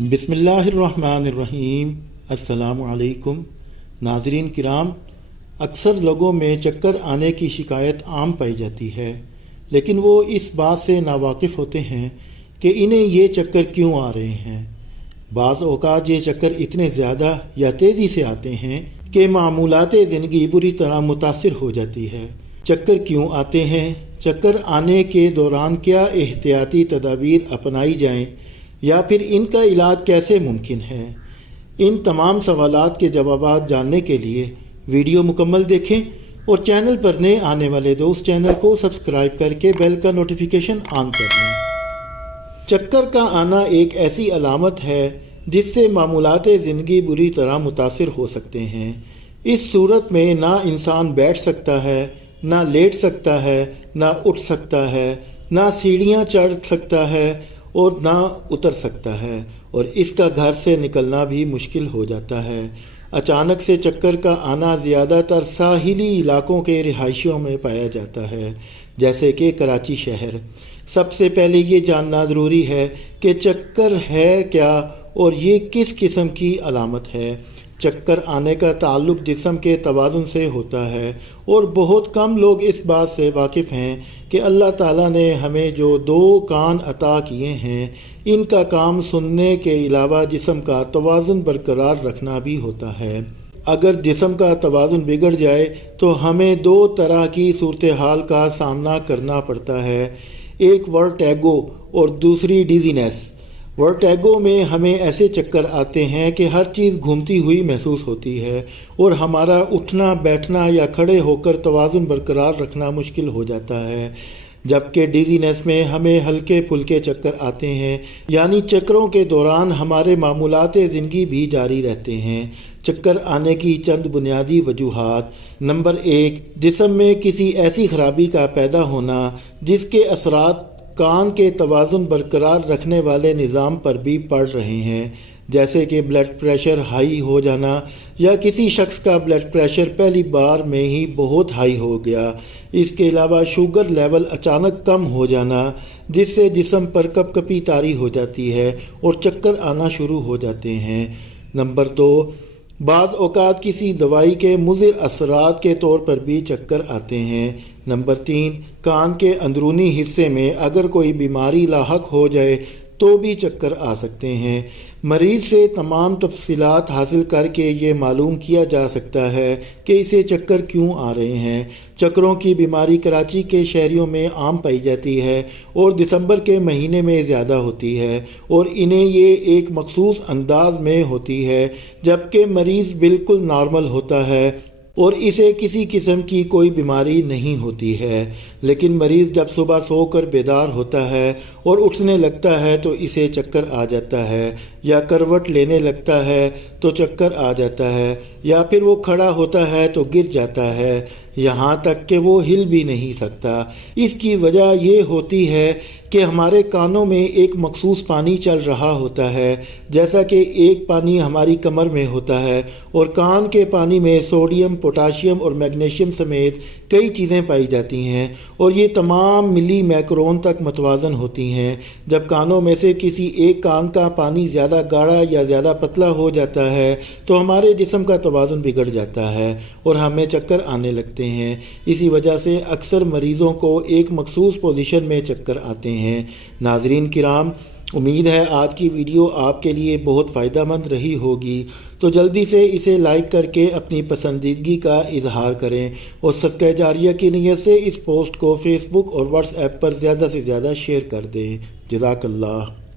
بسم اللہ الرحمن الرحیم۔ السلام علیکم ناظرین کرام، اکثر لوگوں میں چکر آنے کی شکایت عام پائی جاتی ہے، لیکن وہ اس بات سے ناواقف ہوتے ہیں کہ انہیں یہ چکر کیوں آ رہے ہیں۔ بعض اوقات یہ چکر اتنے زیادہ یا تیزی سے آتے ہیں کہ معمولات زندگی بری طرح متاثر ہو جاتی ہے۔ چکر کیوں آتے ہیں؟ چکر آنے کے دوران کیا احتیاطی تدابیر اپنائی جائیں یا پھر ان کا علاج کیسے ممکن ہے؟ ان تمام سوالات کے جوابات جاننے کے لیے ویڈیو مکمل دیکھیں اور چینل پر نئے آنے والے دوست چینل کو سبسکرائب کر کے بیل کا نوٹیفیکیشن آن کر لیں۔ چکر کا آنا ایک ایسی علامت ہے جس سے معمولات زندگی بری طرح متاثر ہو سکتے ہیں۔ اس صورت میں نہ انسان بیٹھ سکتا ہے، نہ لیٹ سکتا ہے، نہ اٹھ سکتا ہے، نہ سیڑھیاں چڑھ سکتا ہے اور نہ اتر سکتا ہے، اور اس کا گھر سے نکلنا بھی مشکل ہو جاتا ہے۔ اچانک سے چکر کا آنا زیادہ تر ساحلی علاقوں کے رہائشیوں میں پایا جاتا ہے، جیسے کہ کراچی شہر۔ سب سے پہلے یہ جاننا ضروری ہے کہ چکر ہے کیا اور یہ کس قسم کی علامت ہے۔ چکر آنے کا تعلق جسم کے توازن سے ہوتا ہے، اور بہت کم لوگ اس بات سے واقف ہیں کہ اللہ تعالیٰ نے ہمیں جو دو کان عطا کیے ہیں، ان کا کام سننے کے علاوہ جسم کا توازن برقرار رکھنا بھی ہوتا ہے۔ اگر جسم کا توازن بگڑ جائے تو ہمیں دو طرح کی صورتحال کا سامنا کرنا پڑتا ہے، ایک ورٹیگو اور دوسری ڈیزینس۔ ورٹیگو میں ہمیں ایسے چکر آتے ہیں کہ ہر چیز گھومتی ہوئی محسوس ہوتی ہے اور ہمارا اٹھنا بیٹھنا یا کھڑے ہو کر توازن برقرار رکھنا مشکل ہو جاتا ہے، جبکہ ڈیزینس میں ہمیں ہلکے پھلکے چکر آتے ہیں، یعنی چکروں کے دوران ہمارے معمولات زندگی بھی جاری رہتے ہیں۔ چکر آنے کی چند بنیادی وجوہات۔ نمبر 1، جسم میں کسی ایسی خرابی کا پیدا ہونا جس کے اثرات کان کے توازن برقرار رکھنے والے نظام پر بھی پڑ رہے ہیں، جیسے کہ بلڈ پریشر ہائی ہو جانا، یا کسی شخص کا بلڈ پریشر پہلی بار میں ہی بہت ہائی ہو گیا۔ اس کے علاوہ شوگر لیول اچانک کم ہو جانا، جس سے جسم پر کپ کپی طاری ہو جاتی ہے اور چکر آنا شروع ہو جاتے ہیں۔ نمبر 2، بعض اوقات کسی دوائی کے مضر اثرات کے طور پر بھی چکر آتے ہیں۔ نمبر 3، کان کے اندرونی حصے میں اگر کوئی بیماری لاحق ہو جائے تو بھی چکر آ سکتے ہیں۔ مریض سے تمام تفصیلات حاصل کر کے یہ معلوم کیا جا سکتا ہے کہ اسے چکر کیوں آ رہے ہیں۔ چکروں کی بیماری کراچی کے شہریوں میں عام پائی جاتی ہے اور دسمبر کے مہینے میں زیادہ ہوتی ہے، اور انہیں یہ ایک مخصوص انداز میں ہوتی ہے، جبکہ مریض بالکل نارمل ہوتا ہے اور اسے کسی قسم کی کوئی بیماری نہیں ہوتی ہے۔ لیکن مریض جب صبح سو کر بیدار ہوتا ہے اور اٹھنے لگتا ہے تو اسے چکر آ جاتا ہے، یا کروٹ لینے لگتا ہے تو چکر آ جاتا ہے، یا پھر وہ کھڑا ہوتا ہے تو گر جاتا ہے، یہاں تک کہ وہ ہل بھی نہیں سکتا۔ اس کی وجہ یہ ہوتی ہے کہ ہمارے کانوں میں ایک مخصوص پانی چل رہا ہوتا ہے، جیسا کہ ایک پانی ہماری کمر میں ہوتا ہے، اور کان کے پانی میں سوڈیم، پوٹاشیم اور میگنیشیم سمیت کئی چیزیں پائی جاتی ہیں، اور یہ تمام ملی میکرون تک متوازن ہوتی ہیں۔ جب کانوں میں سے کسی ایک کان کا پانی زیادہ گاڑھا یا زیادہ پتلا ہو جاتا ہے تو ہمارے جسم کا توازن بگڑ جاتا ہے اور ہمیں چکر آنے لگتے ہیں۔ اسی وجہ سے اکثر مریضوں کو ایک مخصوص پوزیشن میں چکر آتے ہیں۔ ناظرین کرام، امید ہے آج کی ویڈیو آپ کے لیے بہت فائدہ مند رہی ہوگی، تو جلدی سے اسے لائک کر کے اپنی پسندیدگی کا اظہار کریں، اور صدقہ جاریہ کی نیت سے اس پوسٹ کو فیس بک اور واٹس ایپ پر زیادہ سے زیادہ شیئر کر دیں۔ جزاک اللہ۔